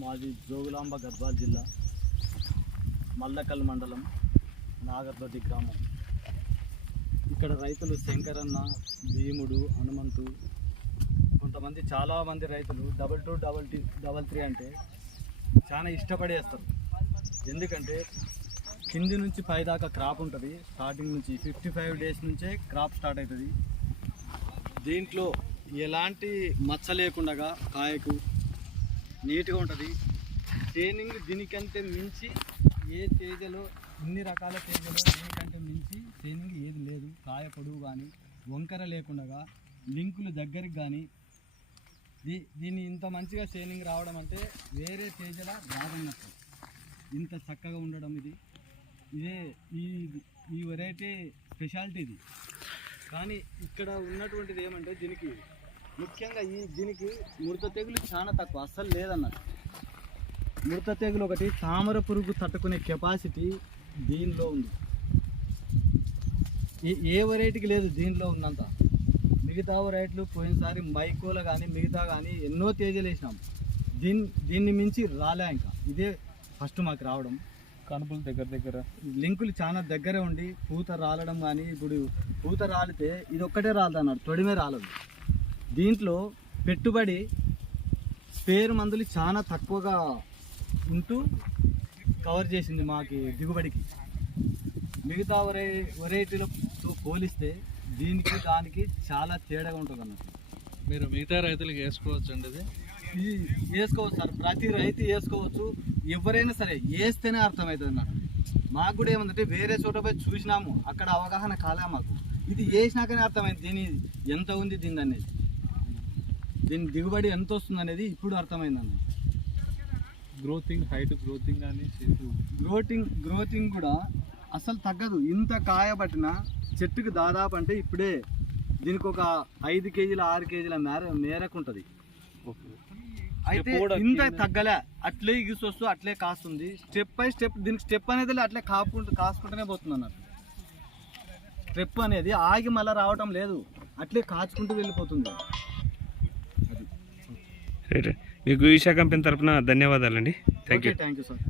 మాది జోగులాంబ గద్వాల్ జిల్లా మల్లకల్ మండలం నాగర్దొడ్డి గ్రామం. ఇక్కడ రైతులు శంకరన్న, భీముడు, హనుమంతు, కొంతమంది చాలామంది రైతులు 22, 33 అంటే చాలా ఇష్టపడేస్తారు. ఎందుకంటే కింది నుంచి పై దాకా క్రాప్ ఉంటుంది. స్టార్టింగ్ నుంచి 55 డేస్ నుంచే క్రాప్ స్టార్ట్ అవుతుంది. దీంట్లో ఎలాంటి మచ్చ లేకుండా కాయకు నీట్గా ఉంటుంది. ట్రైనింగ్ దీనికంటే మించి ఏ తేజలో, ఇన్ని రకాల తేజలో దీనికంటే మించి ట్రైనింగ్ ఏది లేదు. కాయ పొడుగు కానీ వంకర లేకుండా లింకులు దగ్గరికి కానీ దీన్ని ఇంత మంచిగా ట్రైనింగ్ రావడం అంటే వేరే తేజల రాదన్నట్టు. ఇంత చక్కగా ఉండడం ఇదే ఈ వెరైటీ స్పెషాలిటీ ఇది. కానీ ఇక్కడ ఉన్నటువంటిది ఏమంటే దీనికి ముఖ్యంగా దీనికి ముడత తెగులు చాలా తక్కువ, అస్సలు లేదన్నట్టు. ముడత తెగులు ఒకటి, తామర పురుగు తట్టుకునే కెపాసిటీ దీనిలో ఉంది. ఏ వెరైటీకి లేదు దీనిలో ఉన్నంత. మిగతా వెరైటీలు పోయినసారి మైకోలో కానీ మిగతా కానీ ఎన్నో తేజీలు వేసినాం. దీన్ని మించి రాలే. ఇంకా ఇదే ఫస్ట్ మాకు రావడం. కనుపులు దగ్గర లింకులు చాలా దగ్గరే ఉండి పూత రాలడం కానీ, ఇప్పుడు పూత రాలితే ఇది ఒక్కటే రాలదన్నాడు, తొడిమే రాలదు. దీంట్లో పెట్టుబడి స్పేర్ మందులు చాలా తక్కువగా ఉంటూ కవర్ చేసింది మాకు దిగుబడికి. మిగతా వెరైటీలతో పోలిస్తే దీనికి దానికి చాలా తేడాగా ఉంటుంది అన్నట్టు. మీరు మిగతా రైతులకు వేసుకోవచ్చు అండి. ఇది వేసుకోవచ్చు సార్, ప్రతి రైతు వేసుకోవచ్చు. ఎవరైనా సరే వేస్తేనే అర్థమవుతుంది అన్నట్టు. మాకు కూడా ఏమందంటే వేరే చోట పోయి చూసినాము, అక్కడ అవగాహన కాలే మాకు. ఇది వేసినాకనే అర్థమైంది దీని ఎంత ఉంది దీని అనేది, దీని దిగుబడి ఎంత వస్తుంది అనేది ఇప్పుడు అర్థమైంది అన్న. హైట్ గ్రోతింగ్ కానీ గ్రోతింగ్ కూడా అసలు తగ్గదు. ఇంత కాయ పట్టిన చెట్టుకు దాదాపు అంటే ఇప్పుడే దీనికి ఒక 5 కేజీల 6 కేజీల మేరకు ఉంటుంది. అయితే ఇంత తగ్గలే, అట్లే ఇగిసొస్తూ అట్లే కాస్తుంది. స్టెప్ బై స్టెప్ దీనికి స్టెప్ అనేది అట్లే కాసుకుంటూనే పోతుంది అన్నట్టు. స్టెప్ అనేది ఆగి మళ్ళీ రావటం లేదు, అట్లే కాచుకుంటూ వెళ్ళిపోతుంది. మీకు ఈషా కంపెనీ తరఫున ధన్యవాదాలండి. Thank you sir.